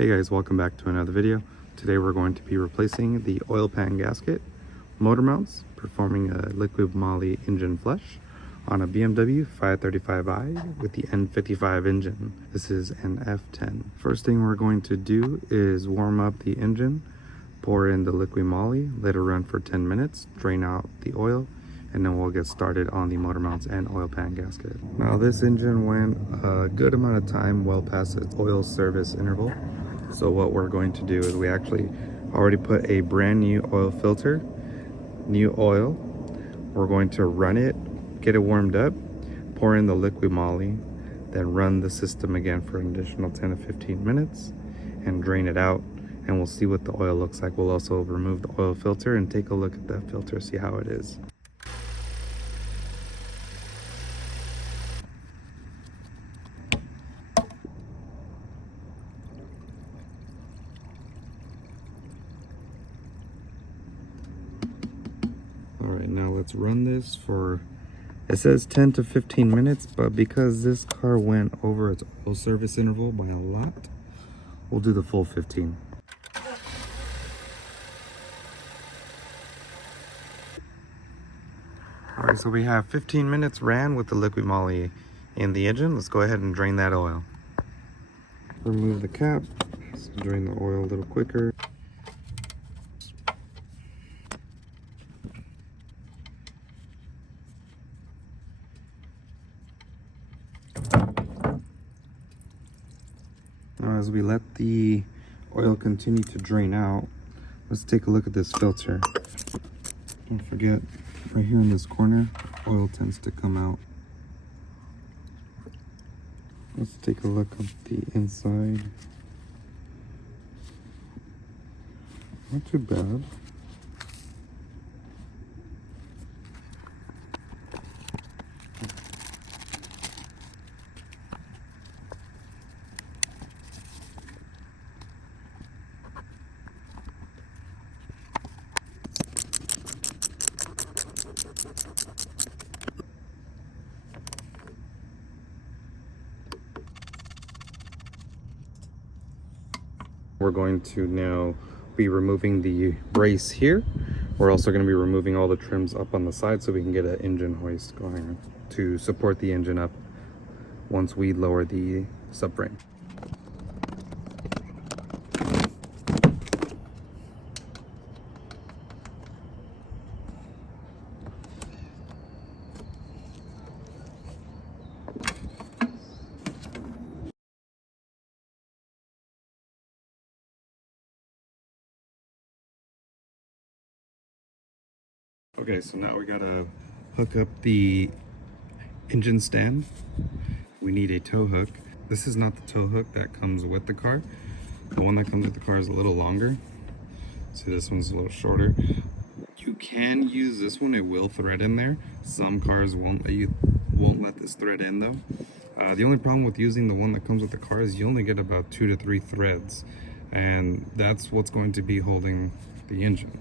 Hey guys, welcome back to another video. Today we're going to be replacing the oil pan gasket motor mounts, performing a liquid moly engine flush on a BMW 535i with the N55 engine. This is an F10. First thing we're going to do is warm up the engine, pour in the liquid moly, let it run for 10 minutes, drain out the oil, and then we'll get started on the motor mounts and oil pan gasket. Now this engine went a good amount of time well past its oil service interval. So what we're going to do is we actually already put a brand new oil filter, new oil. We're going to run it, get it warmed up, pour in the liquid moly, then run the system again for an additional 10 to 15 minutes and drain it out. And we'll see what the oil looks like. We'll also remove the oil filter and take a look at that filter, see how it is. Alright, now let's run this for, it says 10 to 15 minutes, but because this car went over its oil service interval by a lot, we'll do the full 15. Alright, so we have 15 minutes ran with the liquid moly in the engine. Let's go ahead and drain that oil. Remove the cap, let's drain the oil a little quicker. Now as we let the oil continue to drain out, let's take a look at this filter. Don't forget, right here in this corner, oil tends to come out. Let's take a look at the inside. Not too bad. We're going to now be removing the brace here. We're also going to be removing all the trims up on the side so we can get an engine hoist going to support the engine up once we lower the subframe. Okay, so now we gotta hook up the engine stand. We need a tow hook. This is not the tow hook that comes with the car. The one that comes with the car is a little longer. See, this one's a little shorter. You can use this one, it will thread in there. Some cars won't let this thread in though. The only problem with using the one that comes with the car is you only get about 2 to 3 threads, and that's what's going to be holding the engine.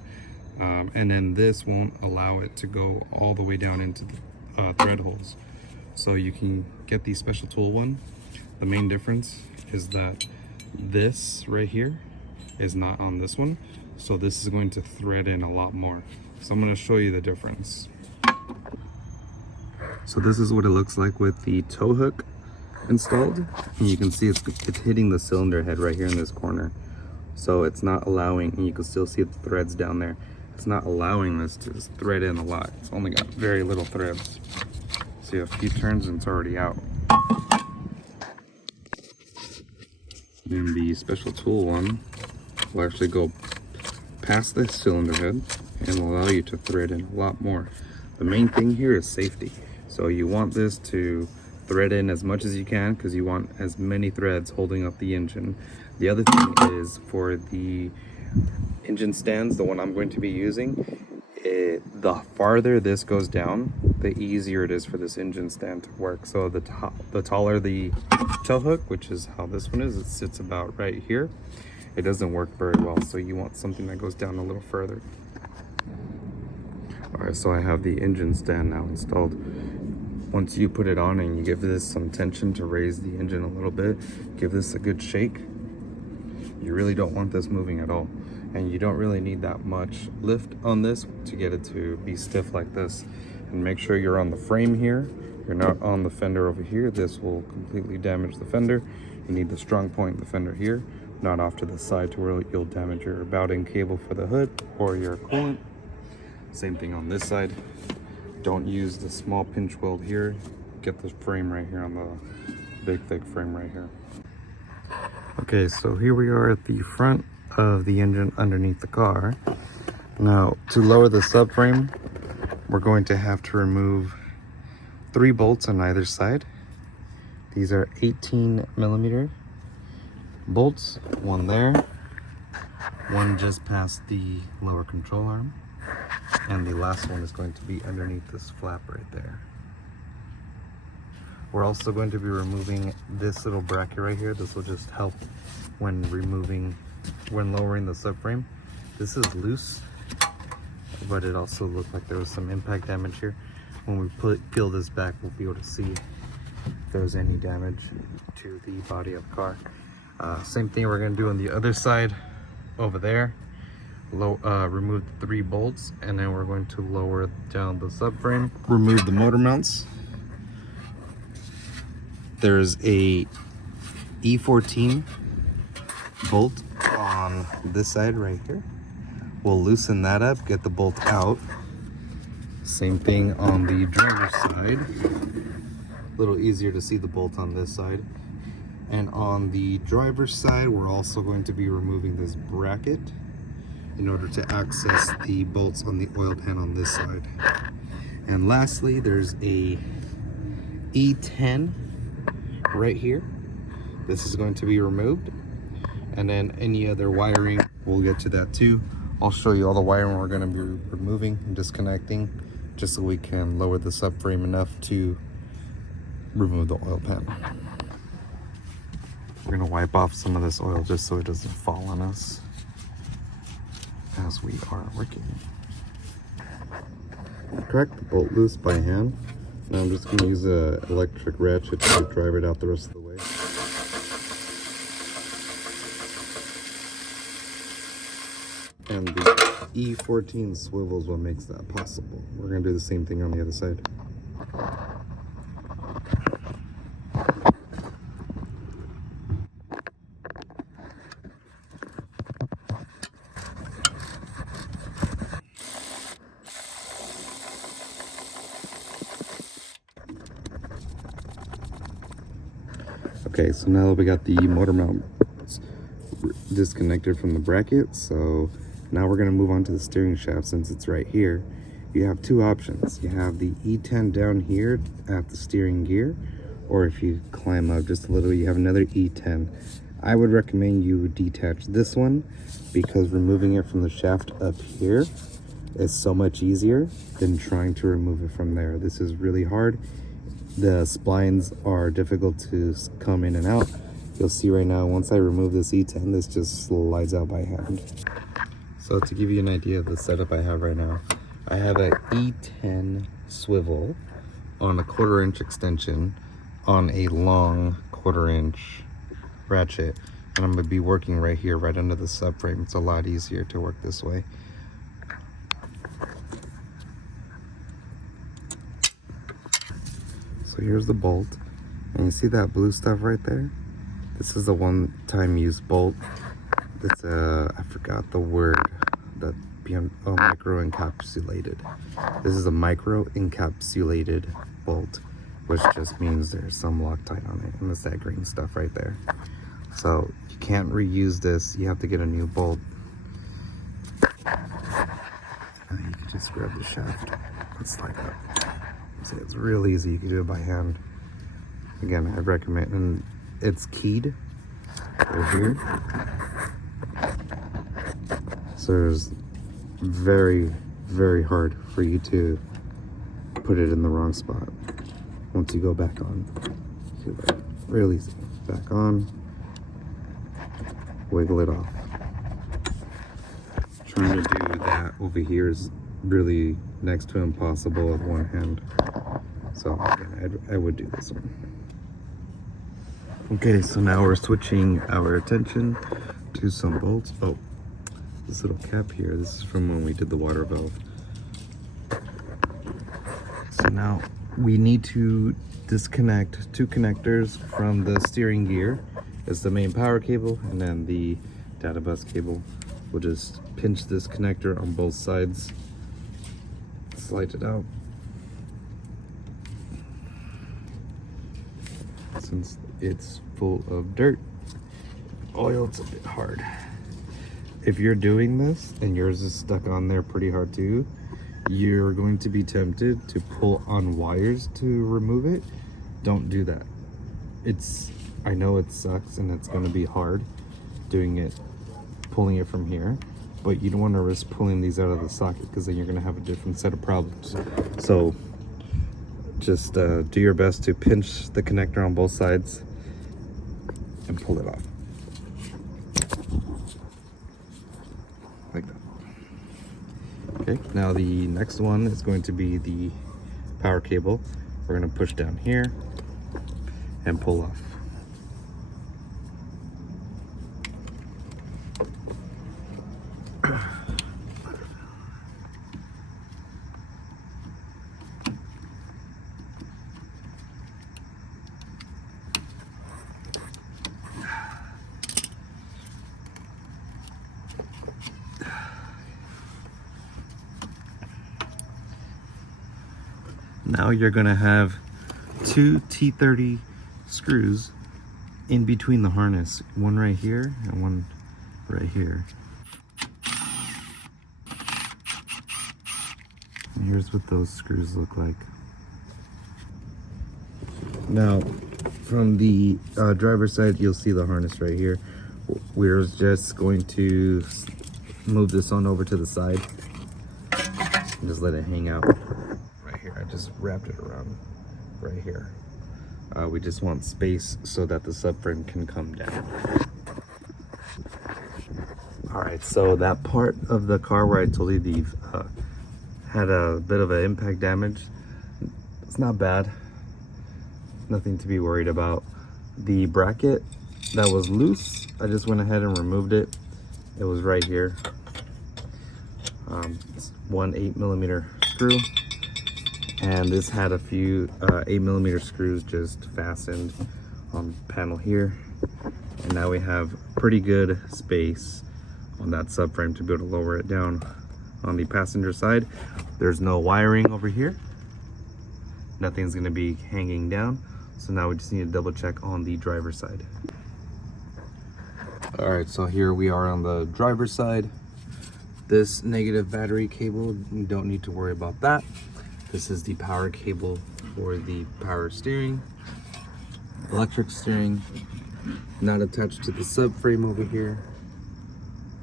And then this won't allow it to go all the way down into the thread holes. So you can get the special tool one. The main difference is that this right here is not on this one. So this is going to thread in a lot more. So I'm going to show you the difference. So this is what it looks like with the tow hook installed. And you can see it's hitting the cylinder head right here in this corner. So it's not allowing, and you can still see the threads down there. It's not allowing this to thread in a lot. It's only got very little threads. See, a few turns and it's already out. Then the special tool one will actually go past the cylinder head and will allow you to thread in a lot more. The main thing here is safety. So you want this to thread in as much as you can because you want as many threads holding up the engine. The other thing is for the engine stands, the one I'm going to be using, the farther this goes down, the easier it is for this engine stand to work. So the taller the tow hook, which is how this one is, it sits about right here, it doesn't work very well. So you want something that goes down a little further. Alright, so I have the engine stand now installed. Once you put it on and you give this some tension to raise the engine a little bit, give this a good shake, You really don't want this moving at all. And you don't really need that much lift on this to get it to be stiff like this. And make sure you're on the frame here. You're not on the fender over here. This will completely damage the fender. You need the strong point in the fender here, not off to the side to where you'll damage your bowding cable for the hood or your coolant. Same thing on this side. Don't use the small pinch weld here. Get the frame right here on the big thick frame right here. Okay, so here we are at the front of the engine underneath the car. Now, to lower the subframe, we're going to have to remove 3 bolts on either side. These are 18mm bolts, one there, one just past the lower control arm, and the last one is going to be underneath this flap right there. We're also going to be removing this little bracket right here. This will just help when lowering the subframe. This is loose, but it also looked like there was some impact damage here. When we peel this back, we'll be able to see if there's any damage to the body of the car. Same thing we're gonna do on the other side over there. Remove the 3 bolts, and then we're going to lower down the subframe. Remove the motor mounts. There's a E14 bolt on this side right here. We'll loosen that up, get the bolt out. Same thing on the driver's side. A little easier to see the bolt on this side. And on the driver's side, we're also going to be removing this bracket in order to access the bolts on the oil pan on this side. And lastly, there's a E10 right here. This is going to be removed, and then any other wiring, we'll get to that too. I'll show you all the wiring we're going to be removing and disconnecting, just so we can lower the subframe enough to remove the oil pan. We're going to wipe off some of this oil just so it doesn't fall on us as we are working. Crack the bolt loose by hand. Now I'm just going to use an electric ratchet to drive it out the rest of the way. And the E14 swivel is what makes that possible. We're going to do the same thing on the other side. Okay, so now we got the motor mounts disconnected from the bracket, so now we're going to move on to the steering shaft. Since it's right here, you have 2 options. You have the E10 down here at the steering gear, or if you climb up just a little, you have another E10. I would recommend you detach this one, because removing it from the shaft up here is so much easier than trying to remove it from there. This is really hard. The splines are difficult to come in and out. You'll see right now, once I remove this E10, this just slides out by hand. So to give you an idea of the setup I have right now, I have an E10 swivel on a 1/4 inch extension on a long 1/4 inch ratchet. And I'm gonna be working right here, right under the subframe. It's a lot easier to work this way. So here's the bolt, and you see that blue stuff right there? This is a one-time use bolt. It's I forgot the word, that micro encapsulated. This is a micro encapsulated bolt, which just means there's some Loctite on it, and it's that green stuff right there. So you can't reuse this, you have to get a new bolt. And you can just grab the shaft and slide it up. See, it's real easy, you can do it by hand. Again, I'd recommend, and it's keyed right here. So it's very, very hard for you to put it in the wrong spot. Once you go back on, see, like, real easy. Back on, wiggle it off. Trying to do that over here is really next to impossible with one hand. So again, I would do this one. Okay, so now we're switching our attention to some bolts. Oh, this little cap here, this is from when we did the water valve. So now we need to disconnect two connectors from the steering gear. It's the main power cable and then the data bus cable. We'll just pinch this connector on both sides, slide it out. Since it's full of dirt, oil, it's a bit hard. If you're doing this and yours is stuck on there pretty hard too, you're going to be tempted to pull on wires to remove it. Don't do that. I know it sucks and it's going to be hard doing it, pulling it from here, but you don't want to risk pulling these out of the socket because then you're going to have a different set of problems. So just do your best to pinch the connector on both sides and pull it off. Like that. Okay, now the next one is going to be the power cable. We're going to push down here and pull off. Now you're gonna have two T30 screws in between the harness, one right here and one right here. And here's what those screws look like. Now, from the driver's side, you'll see the harness right here. We're just going to move this on over to the side and just let it hang out. I just wrapped it around right here. We just want space so that the subframe can come down. All right, so that part of the car where I told you the had a bit of an impact damage, it's not bad. Nothing to be worried about. The bracket that was loose, I just went ahead and removed it. It was right here. It's one 8mm screw. And this had a few 8mm screws just fastened on the panel here. And now we have pretty good space on that subframe to be able to lower it down. On the passenger side, there's no wiring over here. Nothing's gonna be hanging down. So now we just need to double check on the driver's side. All right, so here we are on the driver's side. This negative battery cable, you don't need to worry about that. This is the power cable for the power steering, electric steering, not attached to the subframe over here.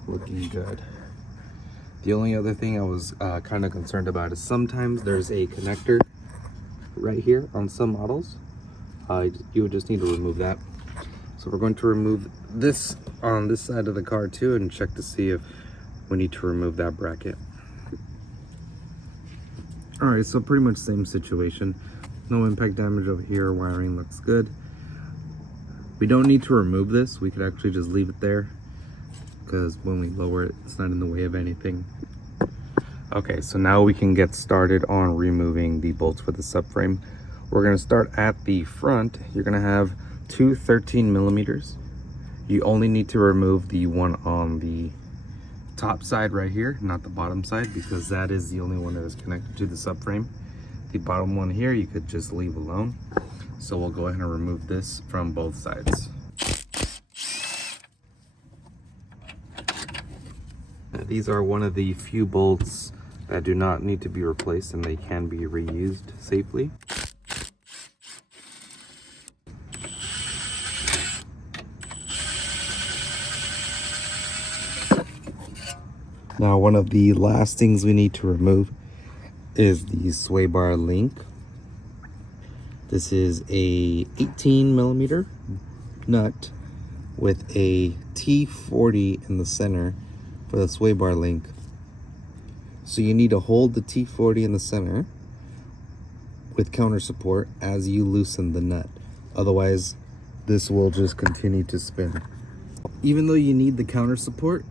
Looking good. The only other thing I was kind of concerned about is sometimes there's a connector right here on some models. You would just need to remove that. So we're going to remove this on this side of the car too and check to see if we need to remove that bracket. All right, so pretty much same situation. No impact damage over here. Wiring looks good. We don't need to remove this. We could actually just leave it there because when we lower it, it's not in the way of anything. Okay, so now we can get started on removing the bolts for the subframe. We're gonna start at the front. You're gonna have two 13mm. You only need to remove the one on the top side right here, not the bottom side, because that is the only one that is connected to the subframe. The bottom one here you could just leave alone. So we'll go ahead and remove this from both sides. These are one of the few bolts that do not need to be replaced and they can be reused safely. Now, one of the last things we need to remove is the sway bar link. This is a 18mm nut with a T40 in the center for the sway bar link. So you need to hold the T40 in the center with counter support as you loosen the nut. Otherwise, this will just continue to spin. even though you need the counter support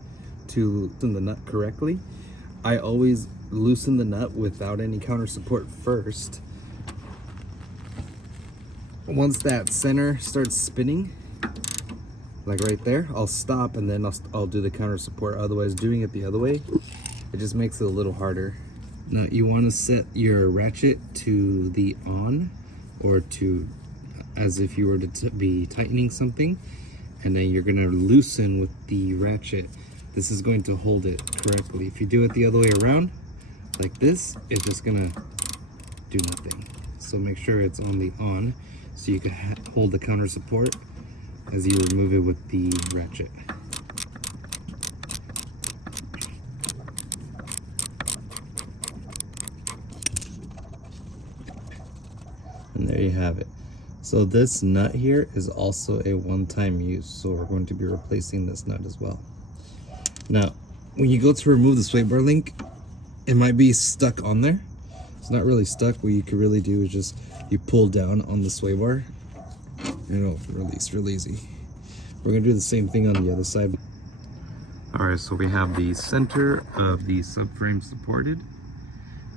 to loosen the nut correctly, I always loosen the nut without any counter support first. Once that center starts spinning, like right there, I'll stop and then I'll do the counter support. Otherwise, doing it the other way, it just makes it a little harder. Now you want to set your ratchet to the on, or to as if you were to be tightening something, and then you're going to loosen with the ratchet. This is going to hold it correctly. If you do it the other way around, like this, it's just going to do nothing. So make sure it's on the on, so you can hold the counter support as you remove it with the ratchet. And there you have it. So this nut here is also a one-time use, so we're going to be replacing this nut as well. Now, when you go to remove the sway bar link, it might be stuck on there. It's not really stuck. What you could really do is just you pull down on the sway bar and it'll release real easy. We're gonna do the same thing on the other side. All right, so we have the center of the subframe supported,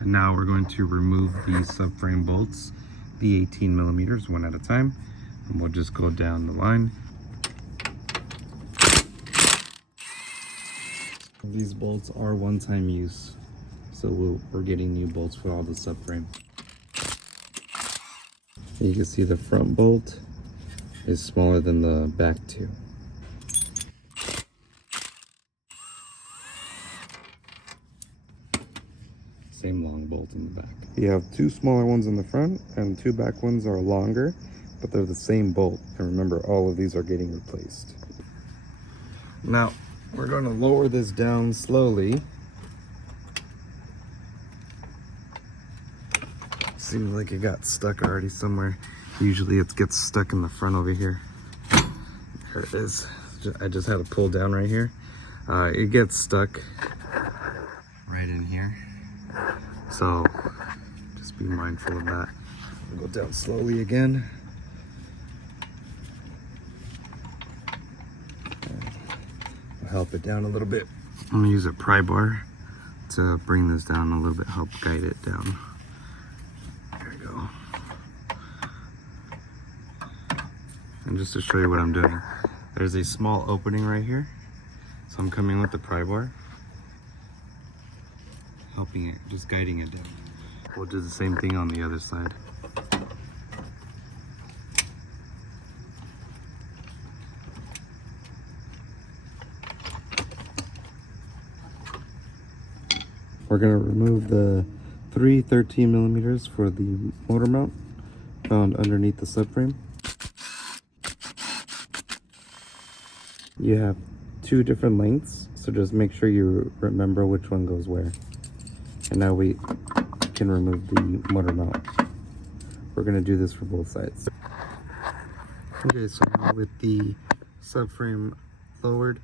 and now we're going to remove the subframe bolts, the 18 millimeters, one at a time, and we'll just go down the line. These bolts are one-time use, so we're getting new bolts for all the subframe. You can see the front bolt is smaller than the back two. Same long bolt in the back. You have two smaller ones in the front and two back ones are longer, but they're the same bolt. And remember, all of these are getting replaced. Now, we're going to lower this down slowly. Seems like it got stuck already somewhere. Usually it gets stuck in the front over here. There it is. I just had to pull down right here. It gets stuck right in here. So just be mindful of that. We'll go down slowly again. I'll help it down a little bit. I'm gonna use a pry bar to bring this down a little bit, help guide it down. There we go. And just to show you what I'm doing, there's a small opening right here. So I'm coming with the pry bar, helping it, just guiding it down. We'll do the same thing on the other side. We're gonna remove the three 13 millimeters for the motor mount found underneath the subframe. You have two different lengths, so just make sure you remember which one goes where. And now we can remove the motor mount. We're gonna do this for both sides. Okay, so now with the subframe lowered,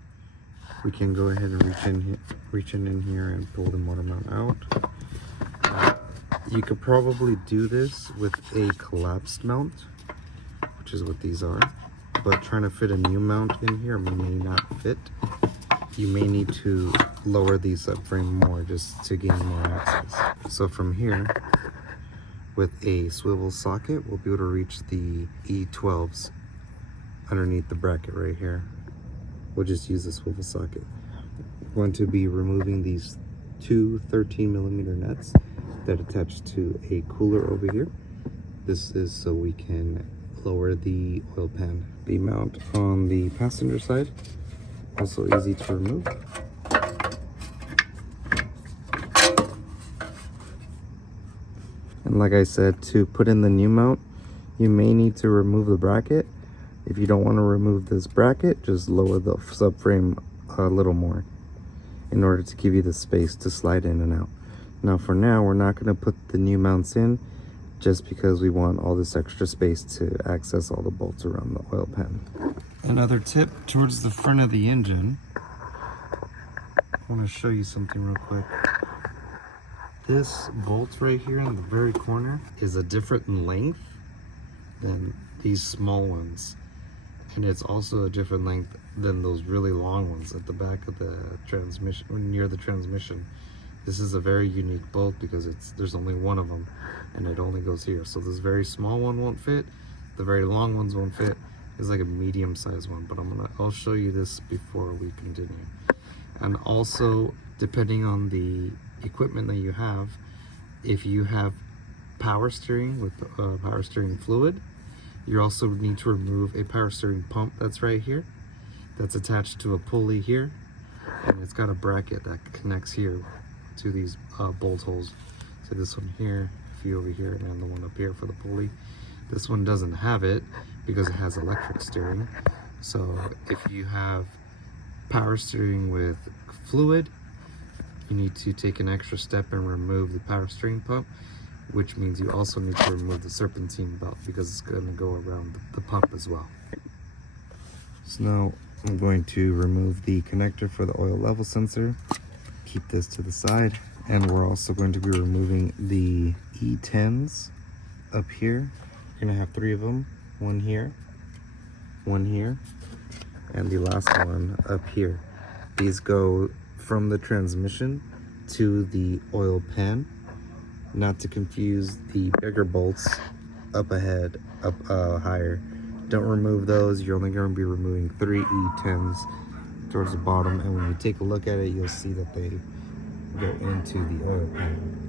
we can go ahead and reach in here and pull the motor mount out. You could probably do this with a collapsed mount, which is what these are, but trying to fit a new mount in here may not fit. You may need to lower the subframe more just to gain more access. So from here, with a swivel socket, we'll be able to reach the E12s underneath the bracket right here. We'll just use the swivel socket. We're going to be removing these two 13 millimeter nuts that attach to a cooler over here. This is so we can lower the oil pan. The mount on the passenger side, also easy to remove. And like I said, to put in the new mount, you may need to remove the bracket. If you don't want to remove this bracket, just lower the subframe a little more in order to give you the space to slide in and out. Now for now, we're not going to put the new mounts in just because we want all this extra space to access all the bolts around the oil pan. Another tip towards the front of the engine, I want to show you something real quick. This bolt right here in the very corner is a different length than these small ones. and it's also a different length than those really long ones at the back of the transmission, or near the transmission. This is a very unique bolt because there's only one of them, and it only goes here. So this very small one won't fit, the very long ones won't fit. It's like a medium-sized one, but I'll show you this before we continue. And also, depending on the equipment that you have, if you have power steering with power steering fluid, you also need to remove a power steering pump that's right here, that's attached to a pulley here, and it's got a bracket that connects here to these bolt holes. So this one here, a few over here, and then the one up here for the pulley. This one doesn't have it because it has electric steering. So if you have power steering with fluid, you need to take an extra step and remove the power steering pump, which means you also need to remove the serpentine belt because it's going to go around the pump as well. So now I'm going to remove the connector for the oil level sensor, keep this to the side, and we're also going to be removing the E10s up here. You're going to have 3 of them, one here, and the last one up here. These go from the transmission to the oil pan. Not to confuse the bigger bolts up ahead, up higher. Don't remove those. You're only going to be removing 3 E10s towards the bottom, and when you take a look at it, you'll see that they go into the oil pan.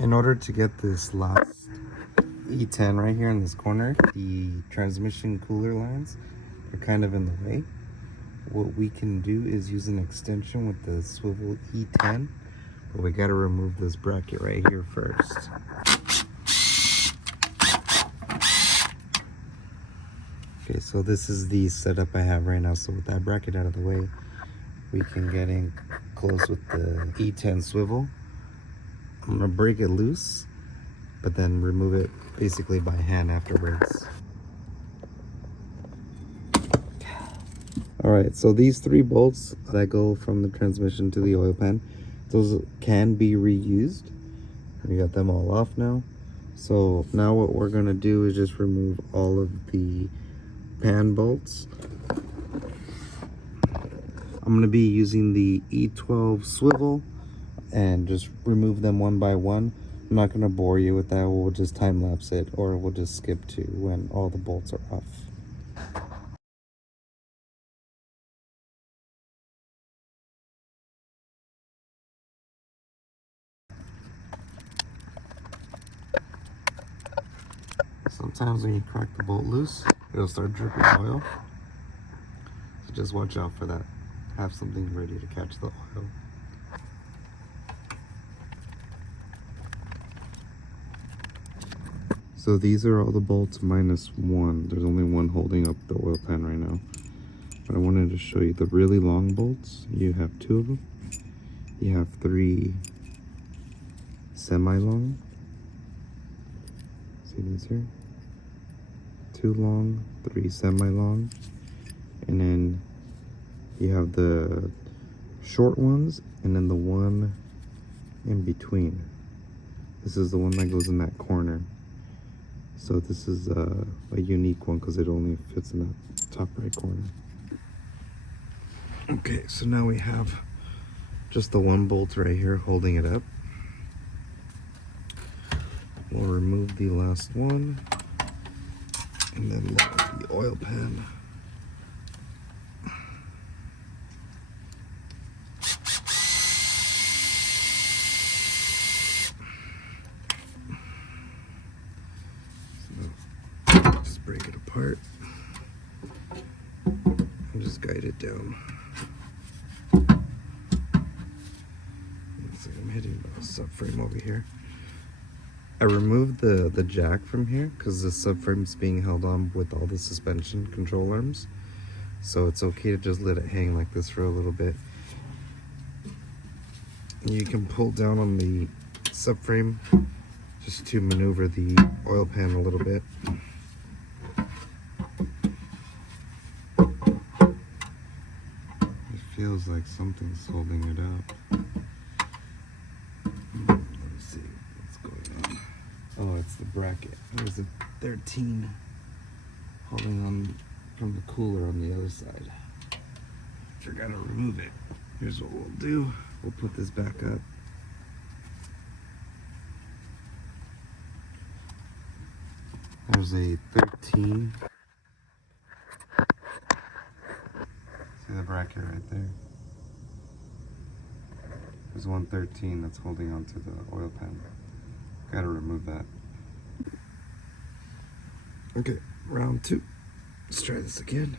In order to get this last E10 right here in this corner, the transmission cooler lines are kind of in the way. What we can do is use an extension with the swivel E10, but we got to remove this bracket right here first. Okay, so this is the setup I have right now. So with that bracket out of the way, we can get in close with the E10 swivel. I'm gonna break it loose, but then remove it basically by hand afterwards. All right, so these 3 bolts that go from the transmission to the oil pan, those can be reused. We got them all off now. So now what we're gonna do is just remove all of the pan bolts. I'm gonna be using the E12 swivel and just remove them one by one. I'm not gonna bore you with that. We'll just time lapse it, or we'll just skip to when all the bolts are off. Sometimes when you crack the bolt loose, it'll start dripping oil. So just watch out for that. Have something ready to catch the oil. So these are all the bolts minus one. There's only one holding up the oil pan right now. But I wanted to show you the really long bolts. You have 2 of them. You have 3 semi-long. See these here? 2 long, 3 semi-long. And then you have the short ones, and then the one in between. This is the one that goes in that corner. So this is a unique one because it only fits in that top right corner. Okay, so now we have just the one bolt right here holding it up. We'll remove the last one and then lower the oil pan. Just break it apart and just guide it down. Looks like I'm hitting the subframe over here. I removed the jack from here because the subframe is being held on with all the suspension control arms. So it's okay to just let it hang like this for a little bit. You can pull down on the subframe just to maneuver the oil pan a little bit. It feels like something's holding it up. Let's see what's going on. Oh, it's the bracket. There's a 13 holding on from the cooler on the other side. Forgot to remove it. Here's what we'll do. We'll put this back up. There's a 13. See the bracket right there? There's one 13 that's holding onto the oil pan. Gotta remove that. Okay, round 2. Let's try this again.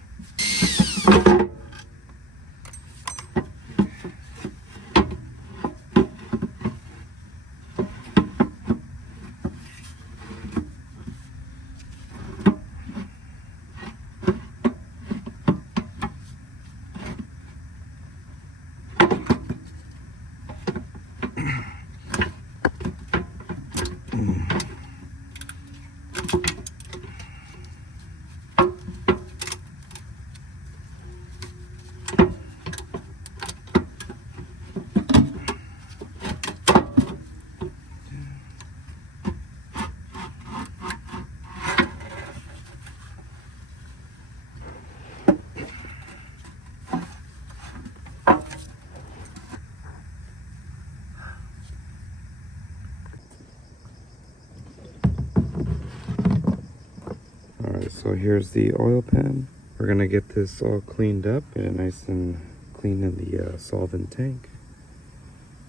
Alright, so here's the oil pan. We're gonna get this all cleaned up, get it nice and clean in the solvent tank.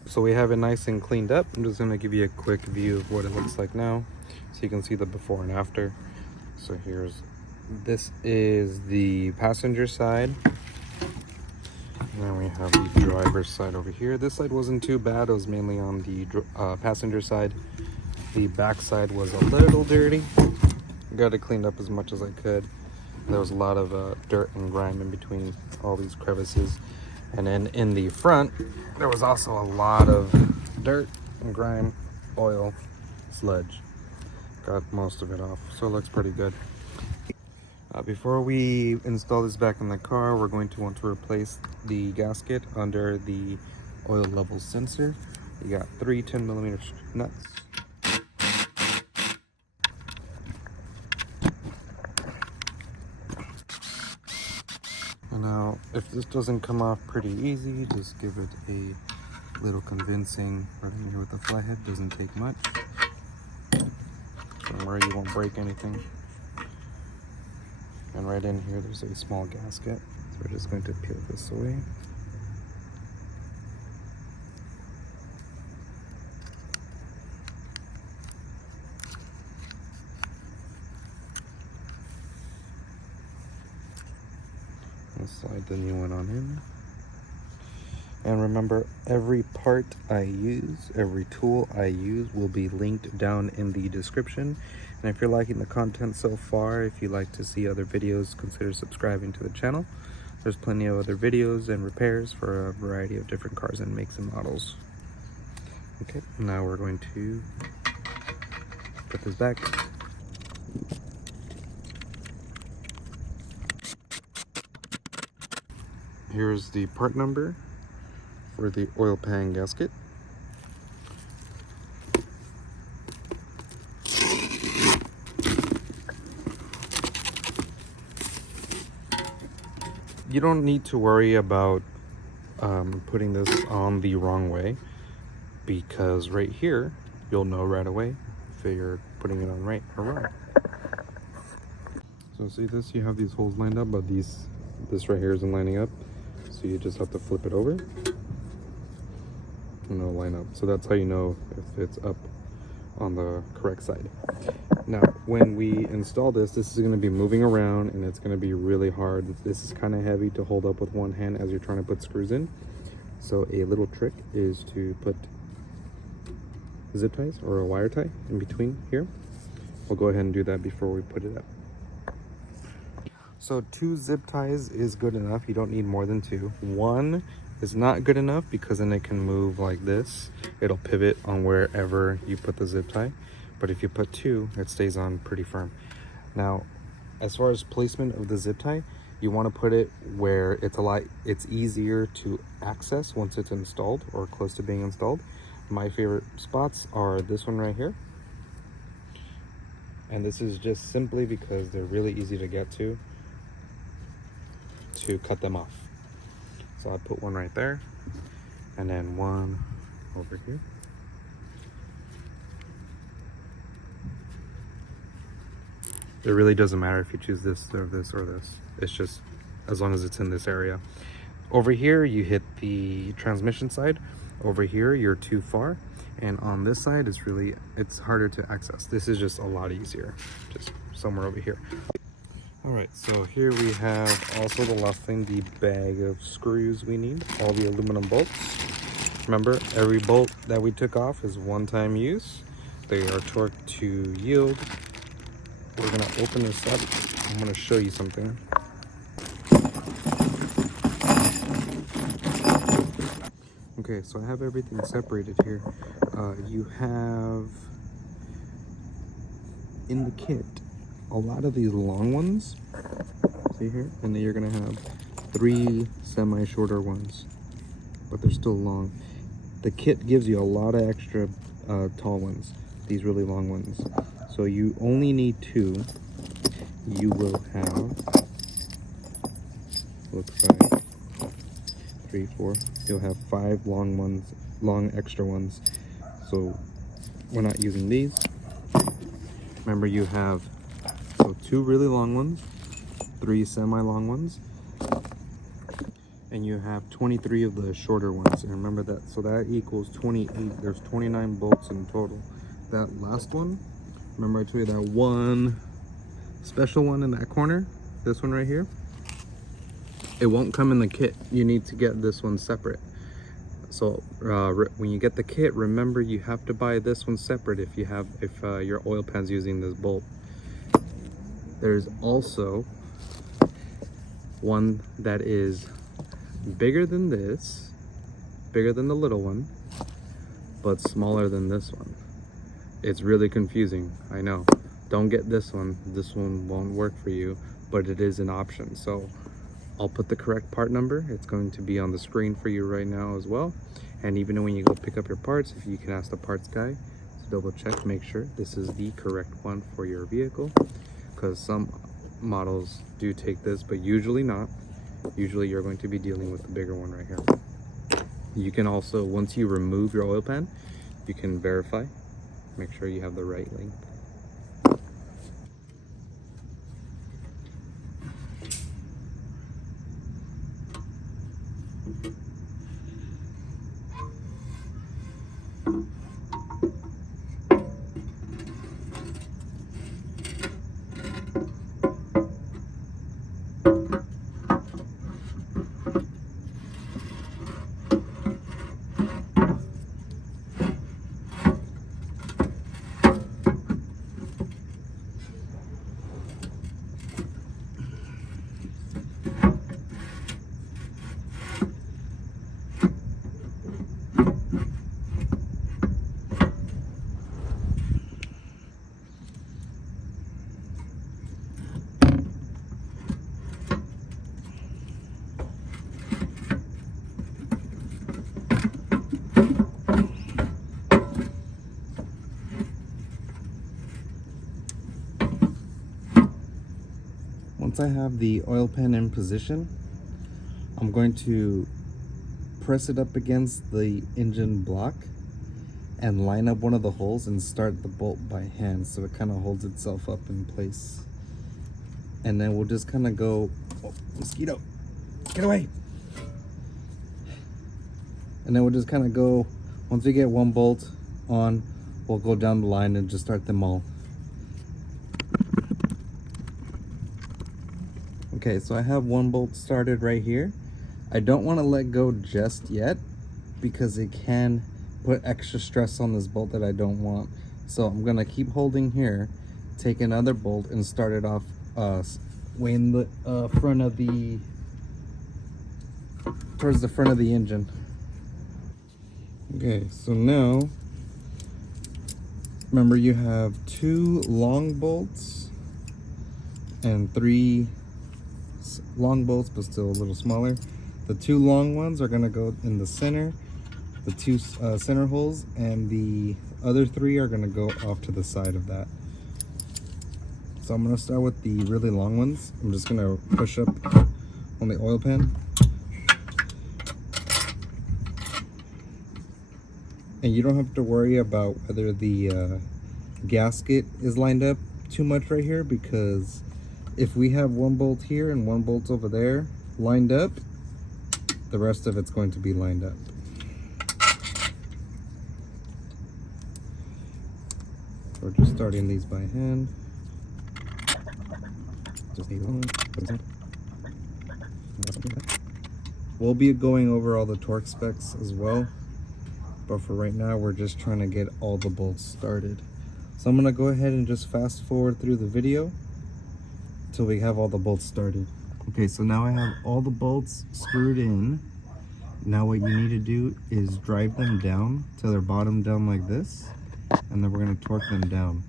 So we have it nice and cleaned up. I'm just gonna give you a quick view of what it looks like now, so you can see the before and after. So this is the passenger side. And then we have the driver's side over here. This side wasn't too bad. It was mainly on the passenger side. The back side was a little dirty. Got it cleaned up as much as I could. There was a lot of dirt and grime in between all these crevices. And then in the front, there was also a lot of dirt and grime, oil, sludge. Got most of it off, so it looks pretty good. Before we install this back in the car, we're going to want to replace the gasket under the oil level sensor. You got 3 10mm nuts. And now, if this doesn't come off pretty easy, just give it a little convincing right in here with the flathead. Doesn't take much. Don't worry, you won't break anything. And right in here, there's a small gasket. So we're just going to peel this away. And slide the new one on in. And remember, every part I use, every tool I use will be linked down in the description. And if you're liking the content so far, if you'd like to see other videos, consider subscribing to the channel. There's plenty of other videos and repairs for a variety of different cars and makes and models. Okay, now we're going to put this back. Here's the part number for the oil pan gasket. You don't need to worry about putting this on the wrong way, because right here you'll know right away if you're putting it on right or wrong. So see this, you have these holes lined up, but this right here isn't lining up, so you just have to flip it over and it'll line up. So that's how you know if it's up on the correct side. Now, when we install this is going to be moving around and it's going to be really hard. This is kind of heavy to hold up with one hand as you're trying to put screws in. So a little trick is to put zip ties or a wire tie in between here. We'll go ahead and do that before we put it up. So 2 zip ties is good enough. You don't need more than 2. 1 is not good enough because then it can move like this. It'll pivot on wherever you put the zip tie. but if you put 2, it stays on pretty firm. Now, as far as placement of the zip tie, you want to put it where it's easier to access once it's installed or close to being installed. My favorite spots are this one right here, and this is just simply because they're really easy to get to cut them off. So I put one right there, and then one over here. It really doesn't matter if you choose this or this or this. It's just as long as it's in this area. Over here, you hit the transmission side. Over here, you're too far. And on this side, it's harder to access. This is just a lot easier, just somewhere over here. All right, so here we have also the last thing, the bag of screws we need, all the aluminum bolts. Remember, every bolt that we took off is one-time use. They are torqued to yield. We're gonna open this up. I'm gonna show you something. Okay, so I have everything separated here. You have in the kit a lot of these long ones, see here, and then you're gonna have 3 semi-shorter ones, but they're still long. The kit gives you a lot of extra tall ones, these really long ones. So you only need 2. You will have, looks like 3, 4. You'll have 5 long ones, long extra ones. So we're not using these. Remember, you have 2 really long ones, 3 semi-long ones, and you have 23 of the shorter ones. And remember that, so that equals 28. There's 29 bolts in total. That last one, remember I told you that one special one in that corner, this one right here, it won't come in the kit. You need to get this one separate. So when you get the kit, remember you have to buy this one separate if your oil pan's using this bolt. There's also one that is bigger than this, bigger than the little one, but smaller than this one. It's really confusing, I know. Don't get this one. This one won't work for you, but it is an option. So I'll put the correct part number. It's going to be on the screen for you right now as well. And even when you go pick up your parts, if you can ask the parts guy to double check, make sure this is the correct one for your vehicle, because some models do take this, but usually not. Usually you're going to be dealing with the bigger one right here. You can also, once you remove your oil pan, you can verify, make sure you have the right length. Once I have the oil pan in position, I'm going to press it up against the engine block and line up one of the holes and start the bolt by hand, so it kind of holds itself up in place. And then we'll just kind of go, oh, mosquito, get away. And then we'll just kind of go, once we get one bolt on, we'll go down the line and just start them all. Okay, so I have one bolt started right here. I don't want to let go just yet because it can put extra stress on this bolt that I don't want. So I'm gonna keep holding here, take another bolt and start it off way in the front of the, towards the front of the engine. Okay, so now Remember, you have 2 long bolts and 3 long bolts, but still a little smaller. The 2 long ones are going to go in the center, the 2 center holes, and the other 3 are going to go off to the side of that. So I'm going to start with the really long ones. I'm just going to push up on the oil pan. And you don't have to worry about whether the gasket is lined up too much right here, because if we have 1 bolt here and 1 bolt over there lined up, the rest of it's going to be lined up. We're just starting these by hand. Just need one. We'll be going over all the torque specs as well, but for right now we're just trying to get all the bolts started. So I'm gonna go ahead and just fast forward through the video till we have all the bolts started. Okay, so now I have all the bolts screwed in. Now what you need to do is drive them down till they're bottom down like this, and then we're gonna torque them down.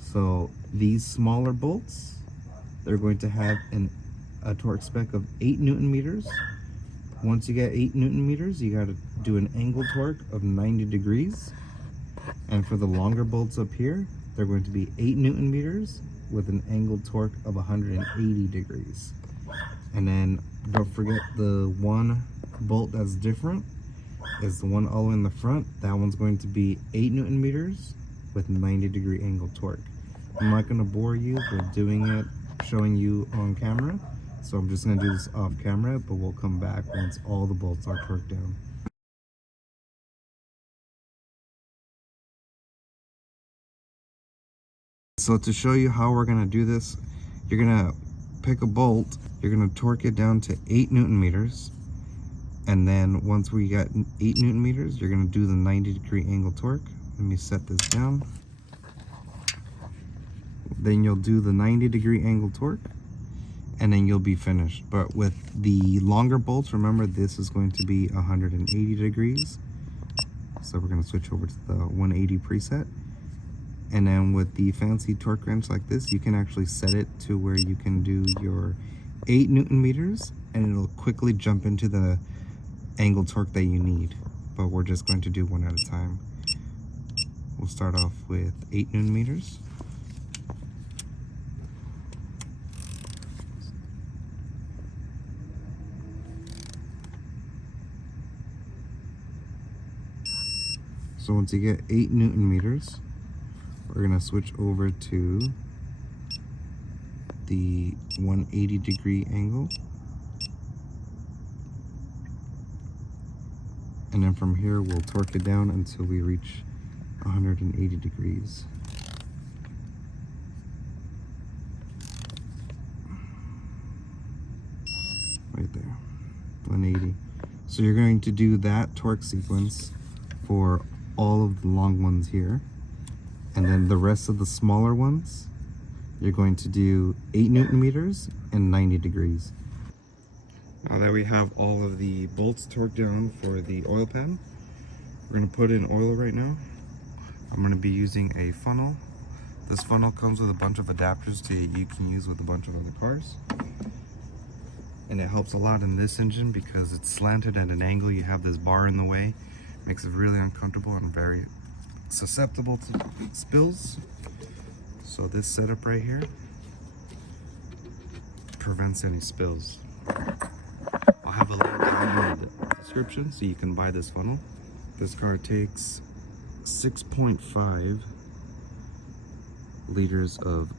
So these smaller bolts, they're going to have a torque spec of 8 Newton meters. Once you get 8 Newton meters, you got to do an angle torque of 90 degrees. And for the longer bolts up here, they're going to be 8 Newton meters with an angle torque of 180 degrees. And then don't forget the one bolt that's different is the one all in the front. That one's going to be 8 Newton meters with 90 degree angle torque. I'm not going to bore you with doing it, showing you on camera. So I'm just going to do this off camera, but we'll come back once all the bolts are torqued down. So to show you how we're going to do this, you're going to pick a bolt, you're going to torque it down to 8 Newton meters. And then once we got 8 Newton meters, you're going to do the 90 degree angle torque. Let me set this down. Then you'll do the 90 degree angle torque, and then you'll be finished. But with the longer bolts, remember this is going to be 180 degrees. So we're going to switch over to the 180 preset. And then with the fancy torque wrench like this, you can actually set it to where you can do your 8 Newton meters, and it'll quickly jump into the angle torque that you need. But we're just going to do one at a time. We'll start off with 8 Newton meters. So once you get 8 Newton meters, we're going to switch over to the 180 degree angle. And then from here, we'll torque it down until we reach 180 degrees. Right there, 180. So you're going to do that torque sequence for all of the long ones here, and then the rest of the smaller ones you're going to do 8 Newton meters and 90 degrees. Now that we have all of the bolts torqued down for the oil pan, we're going to put in oil right now. I'm going to be using a funnel. This funnel comes with a bunch of adapters you can use with a bunch of other cars, and it helps a lot in this engine because it's slanted at an angle. You have this bar in the way. Makes it really uncomfortable and very susceptible to spills. So this setup right here prevents any spills. I'll have a link down in the description so you can buy this funnel. This car takes 6.5 liters of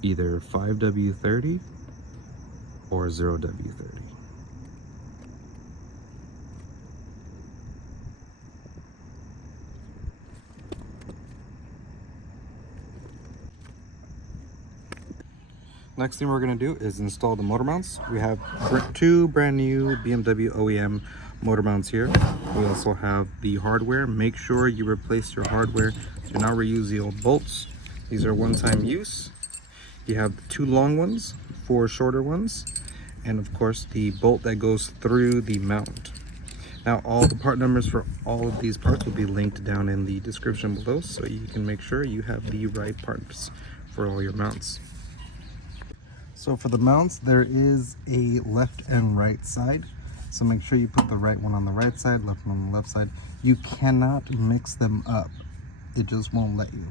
either 5W30 or 0W30. Next thing we're going to do is install the motor mounts. We have 2 brand new BMW OEM motor mounts here. We also have the hardware. Make sure you replace your hardware. Do not reuse the old bolts. These are one-time use. You have 2 long ones, 4 shorter ones, and of course the bolt that goes through the mount. Now all the part numbers for all of these parts will be linked down in the description below, so you can make sure you have the right parts for all your mounts. So for the mounts, there is a left and right side. So make sure you put the right one on the right side, left one on the left side. You cannot mix them up. It just won't let you.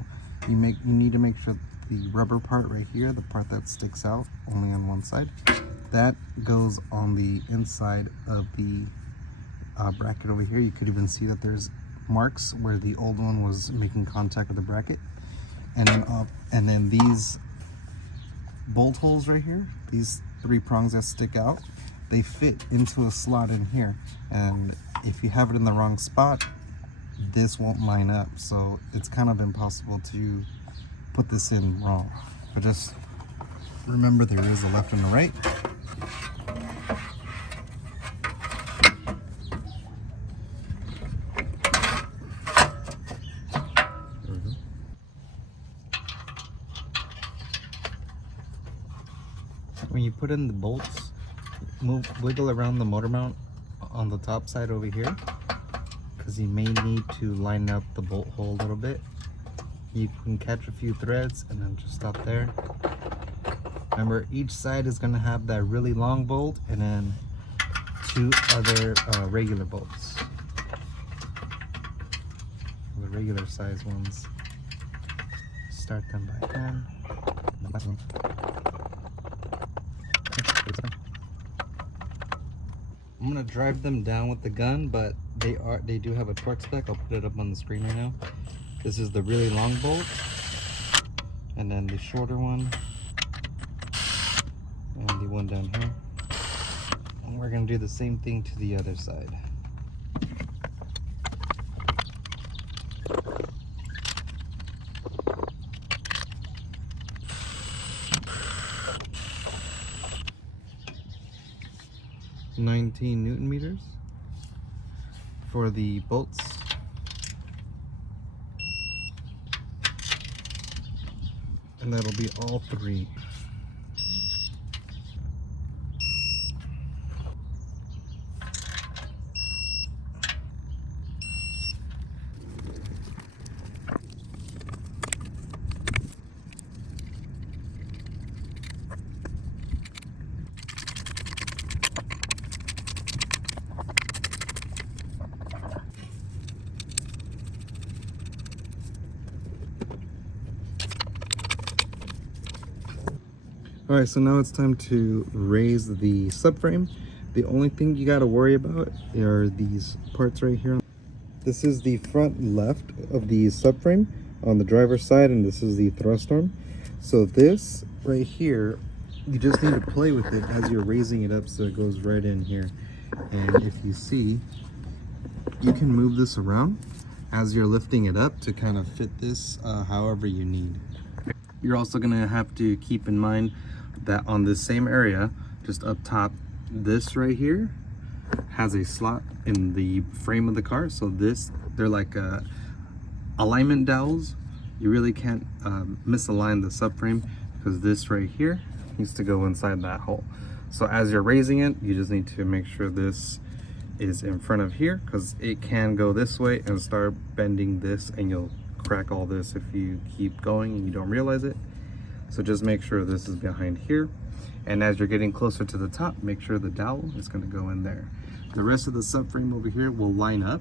You need to make sure the rubber part right here, the part that sticks out only on one side, that goes on the inside of the bracket over here. You could even see that there's marks where the old one was making contact with the bracket. And then these bolt holes right here, these 3 prongs that stick out, they fit into a slot in here, and if you have it in the wrong spot, this won't line up. So it's kind of impossible to put this in wrong. But just remember, there is a left and a right. When you put in the bolts, wiggle around the motor mount on the top side over here, because you may need to line up the bolt hole a little bit. You can catch a few threads and then just stop there. Remember, each side is going to have that really long bolt and then 2 other regular bolts. The regular size ones. Start them by hand. I'm gonna drive them down with the gun, but they do have a torque spec. I'll put it up on the screen right now. This is the really long bolt, and then the shorter one, and the one down here. And we're gonna do the same thing to the other side. (19 Nm) for the bolts. And that'll be all 3. Alright, so now it's time to raise the subframe. The only thing you got to worry about are these parts right here. This is the front left of the subframe on the driver's side, and this is the thrust arm. So this right here, you just need to play with it as you're raising it up so it goes right in here. And if you see, you can move this around as you're lifting it up to kind of fit this however you need. You're also going to have to keep in mind that on this same area, just up top, this right here has a slot in the frame of the car. So they're like alignment dowels. You really can't misalign the subframe, because this right here needs to go inside that hole. So as you're raising it, you just need to make sure this is in front of here, because it can go this way and start bending this, and you'll crack all this if you keep going and you don't realize it. So just make sure this is behind here, and as you're getting closer to the top, make sure the dowel is going to go in there. The rest of the subframe over here will line up.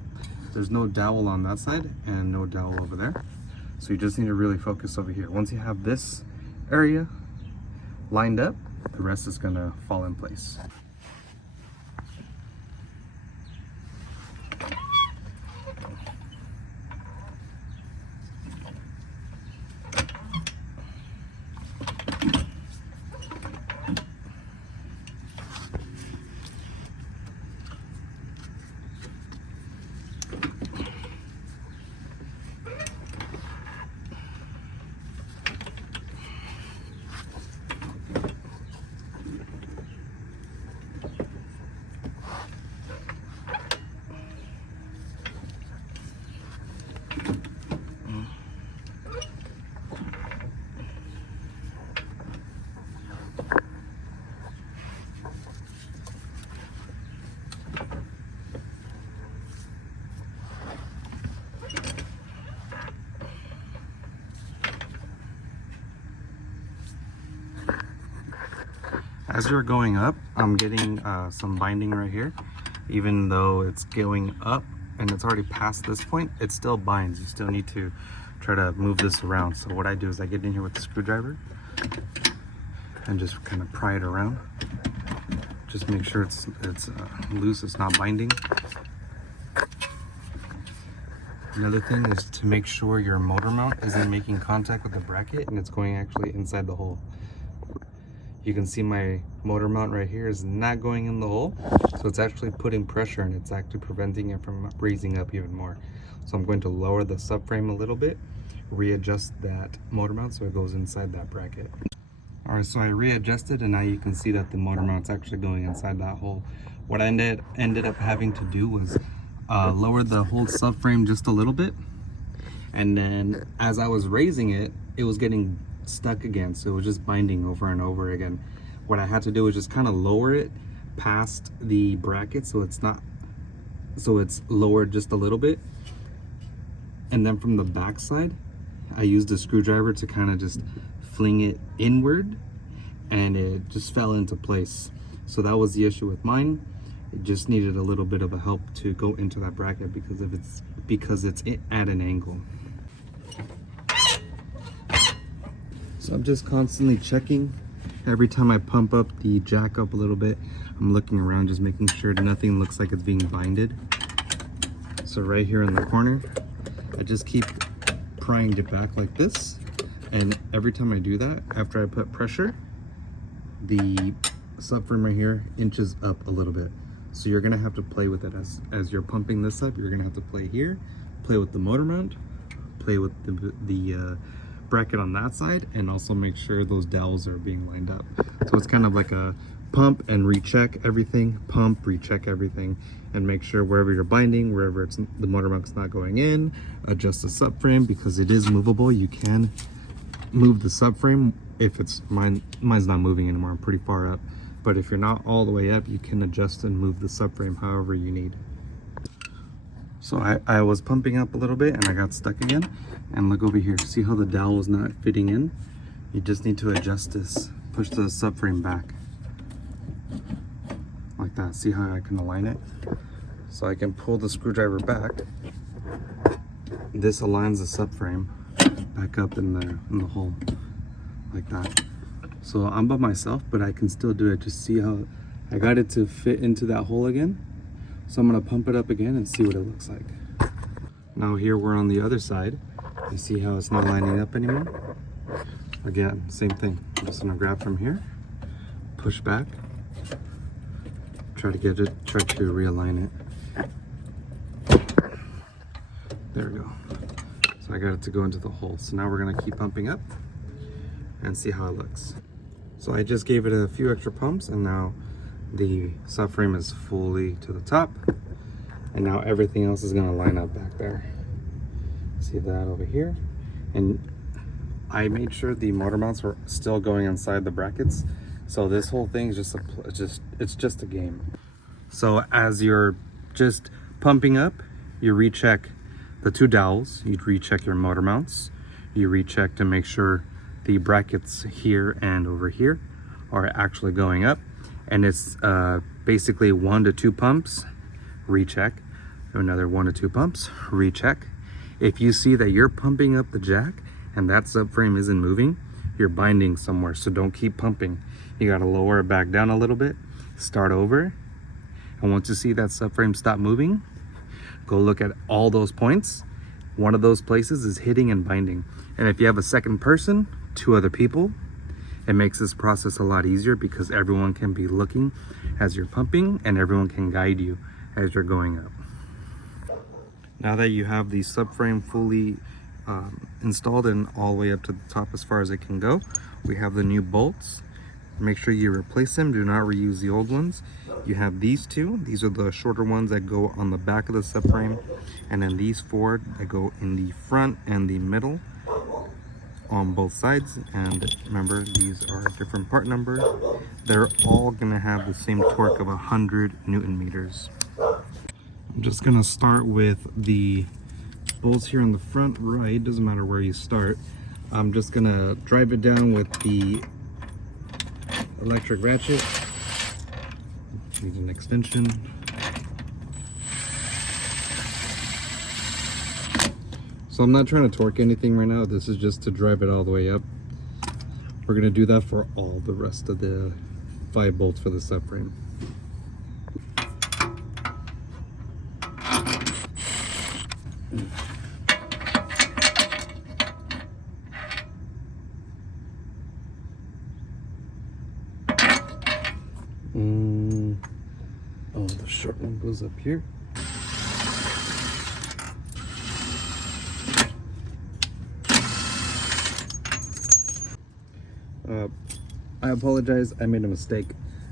There's no dowel on that side and no dowel over there, so you just need to really focus over here. Once you have this area lined up, the rest is going to fall in place. As you're going up, I'm getting some binding right here. Even though it's going up and it's already past this point, it still binds. You still need to try to move this around. So what I do is I get in here with the screwdriver and just kind of pry it around. Just make sure it's loose, it's not binding. Another thing is to make sure your motor mount isn't making contact with the bracket and it's going actually inside the hole. You can see my motor mount right here is not going in the hole, so it's actually putting pressure and it's actually preventing it from raising up even more. So I'm going to lower the subframe a little bit, readjust that motor mount so it goes inside that bracket. Alright, so I readjusted and now you can see that the motor mount's actually going inside that hole. What I ended up having to do was lower the whole subframe just a little bit, and then as I was raising it, it was getting stuck again, so it was just binding over and over again. What I had to do was just kind of lower it past the bracket so it's lowered just a little bit, and then from the back side I used a screwdriver to kind of just fling it inward and it just fell into place. So that was the issue with mine. It just needed a little bit of a help to go into that bracket because it's at an angle. So I'm just constantly checking. Every time I pump up the jack up a little bit, I'm looking around, just making sure nothing looks like it's being binded. So right here in the corner, I just keep prying it back like this. And every time I do that, after I put pressure, the subframe right here inches up a little bit. So you're gonna have to play with it as you're pumping this up. You're gonna have to play here, play with the motor mount, play with the bracket on that side, and also make sure those dowels are being lined up. So it's kind of like a pump and recheck everything, pump, recheck everything, and make sure wherever you're binding, wherever the motor mount's not going in, adjust the subframe because it is movable. You can move the subframe if mine's not moving anymore. I'm pretty far up, but if you're not all the way up, you can adjust and move the subframe however you need. So I was pumping up a little bit and I got stuck again. And look over here, see how the dowel is not fitting in? You just need to adjust this, push the subframe back like that. See how I can align it? So I can pull the screwdriver back. This aligns the subframe back up in the hole like that. So I'm by myself, but I can still do it. Just see how I got it to fit into that hole again. So I'm gonna pump it up again and see what it looks like. Now here we're on the other side. You see how it's not lining up anymore? Again, same thing. I'm just gonna grab from here, push back, try to realign it. There we go. So I got it to go into the hole. So now we're gonna keep pumping up and see how it looks. So I just gave it a few extra pumps and now the subframe is fully to the top. And now everything else is gonna line up back there. See that over here? And I made sure the motor mounts were still going inside the brackets. So this whole thing is it's just a game. So as you're just pumping up, you recheck the two dowels, you recheck your motor mounts, you recheck to make sure the brackets here and over here are actually going up. And it's basically 1 to 2 pumps, recheck, another 1 to 2 pumps, recheck. If you see that you're pumping up the jack and that subframe isn't moving, you're binding somewhere, so don't keep pumping. You gotta lower it back down a little bit, start over, and once you see that subframe stop moving, go look at all those points. One of those places is hitting and binding. And if you have a second person, 2 other people, it makes this process a lot easier because everyone can be looking as you're pumping and everyone can guide you as you're going up. Now that you have the subframe fully installed and all the way up to the top as far as it can go, we have the new bolts. Make sure you replace them, do not reuse the old ones. You have these 2, these are the shorter ones that go on the back of the subframe, and then these 4 that go in the front and the middle on both sides. And remember, these are a different part number. They're all gonna have the same torque of 100 Newton meters. I'm just gonna start with the bolts here on the front right, doesn't matter where you start. I'm just gonna drive it down with the electric ratchet. Need an extension. So I'm not trying to torque anything right now. This is just to drive it all the way up. We're gonna do that for all the rest of the 5 bolts for the subframe. Oh, the short one goes up here. I apologize, I made a mistake.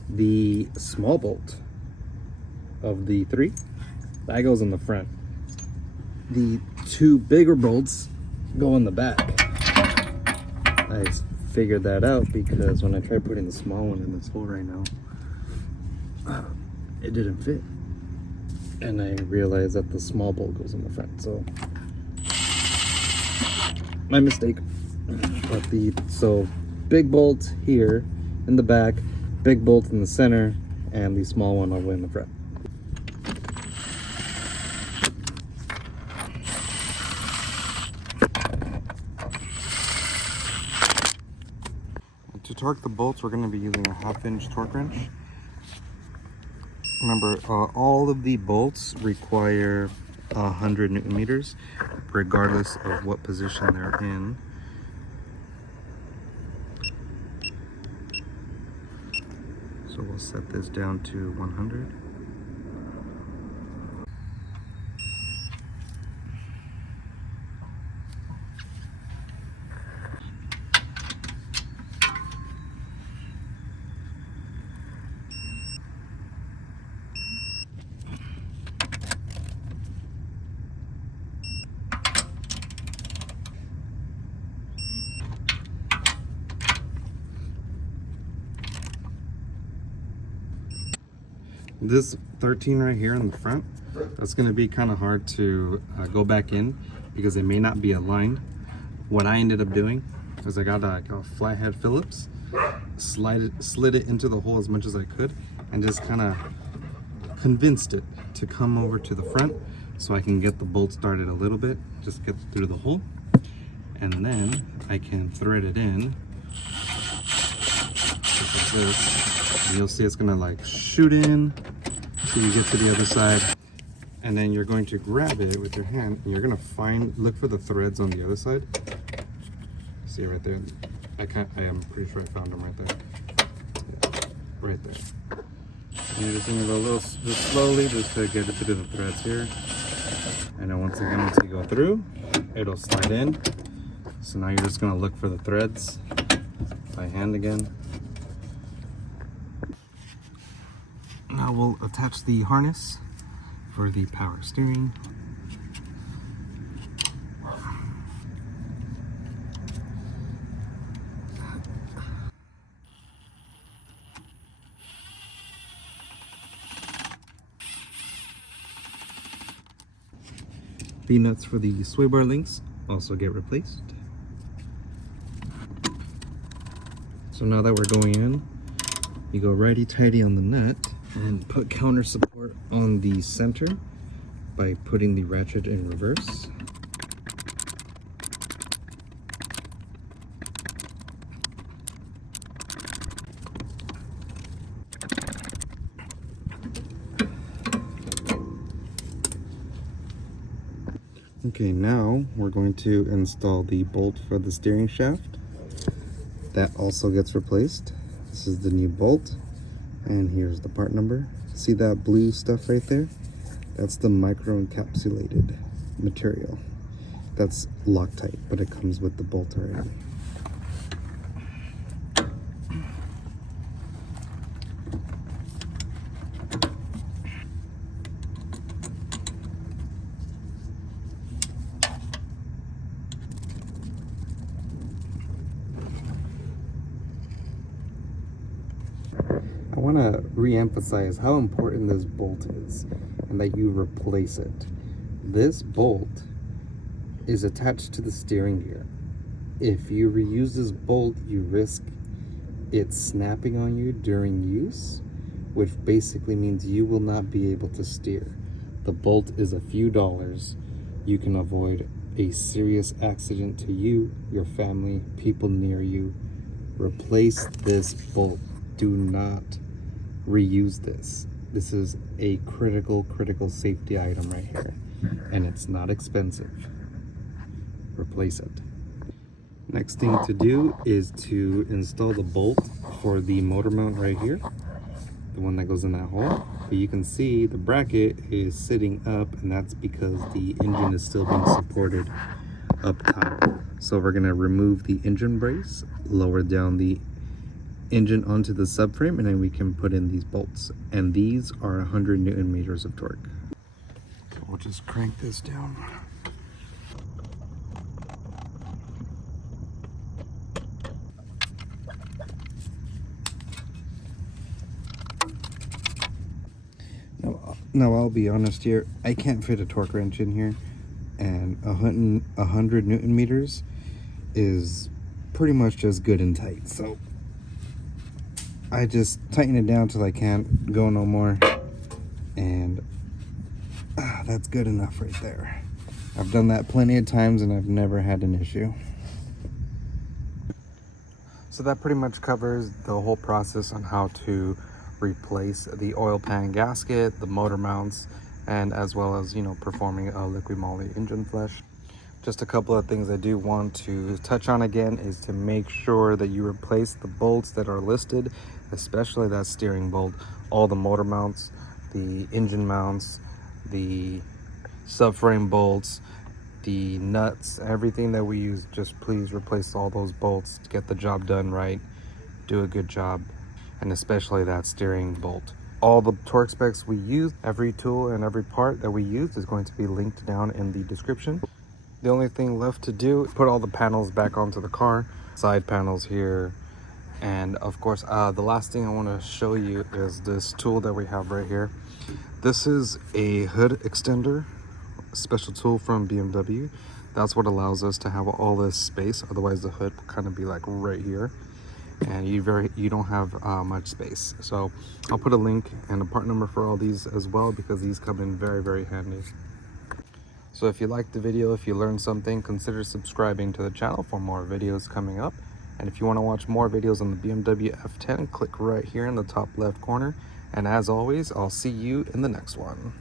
The small bolt of the 3, that goes in the front. The 2 bigger bolts go in the back. I figured that out because when I tried putting the small one in this hole right now, it didn't fit. And I realized that the small bolt goes in the front, so my mistake. But so big bolt here in the back, big bolt in the center, and the small one all the way in the front. To torque the bolts, we're going to be using a 1/2-inch torque wrench. Remember, all of the bolts require 100 Newton meters, regardless of what position they're in. So we'll set this down to 100. This 13 right here in the front, that's going to be kind of hard to go back in because it may not be aligned. What I ended up doing is I got a flathead Phillips, slid it into the hole as much as I could, and just kind of convinced it to come over to the front so I can get the bolt started a little bit, just get through the hole, and then I can thread it in just like this, and you'll see it's gonna like shoot in till you get to the other side, and then you're going to grab it with your hand and you're gonna look for the threads on the other side. See it right there? I am pretty sure I found them right there. Yeah, right there. And you're just gonna go a little, just slowly, just to get it to the threads here. And then once again, once you go through, it'll slide in. So now you're just gonna look for the threads by hand again. Now we'll attach the harness for the power steering. The nuts for the sway bar links also get replaced. So now that we're going in, you go righty-tighty on the nut and put counter support on the center by putting the ratchet in reverse. Okay, now we're going to install the bolt for the steering shaft. That also gets replaced. This is the new bolt, and here's the part number. See that blue stuff right there? That's the micro encapsulated material. That's Loctite, but it comes with the bolt already. I want to re-emphasize how important this bolt is and that you replace it. This bolt is attached to the steering gear. If you reuse this bolt, you risk it's snapping on you during use, which basically means you will not be able to steer. The bolt is a few dollars. You can avoid a serious accident to you, your family, people near you. Replace this bolt. Do not reuse this. This is a critical safety item right here, and it's not expensive. Replace it. Next thing to do is to install the bolt for the motor mount right here, the one that goes in that hole. But you can see the bracket is sitting up, and that's because the engine is still being supported up top. So we're gonna remove the engine brace, lower down the engine onto the subframe, and then we can put in these bolts. And these are 100 Newton meters of torque. So we'll just crank this down. Now I'll be honest here, I can't fit a torque wrench in here, and 100 Newton meters is pretty much just good and tight. So I just tighten it down till I can't go no more, and that's good enough right there. I've done that plenty of times and I've never had an issue. So that pretty much covers the whole process on how to replace the oil pan gasket, the motor mounts, and as well as, you know, performing a liquid moly engine flush. Just a couple of things I do want to touch on again is to make sure that you replace the bolts that are listed, especially that steering bolt, all the motor mounts, the engine mounts, the subframe bolts, the nuts, everything that we use. Just please replace all those bolts to get the job done right. Do a good job. And especially that steering bolt. All the torque specs we use, every tool and every part that we use is going to be linked down in the description. The only thing left to do is put all the panels back onto the car, side panels here. And of course, the last thing I want to show you is this tool that we have right here. This is a hood extender, a special tool from BMW. That's what allows us to have all this space. Otherwise the hood will kind of be like right here, and you don't have much space. So I'll put a link and a part number for all these as well, because these come in very handy. So if you liked the video, if you learned something, consider subscribing to the channel for more videos coming up. And if you want to watch more videos on the BMW F10, click right here in the top left corner. And as always, I'll see you in the next one.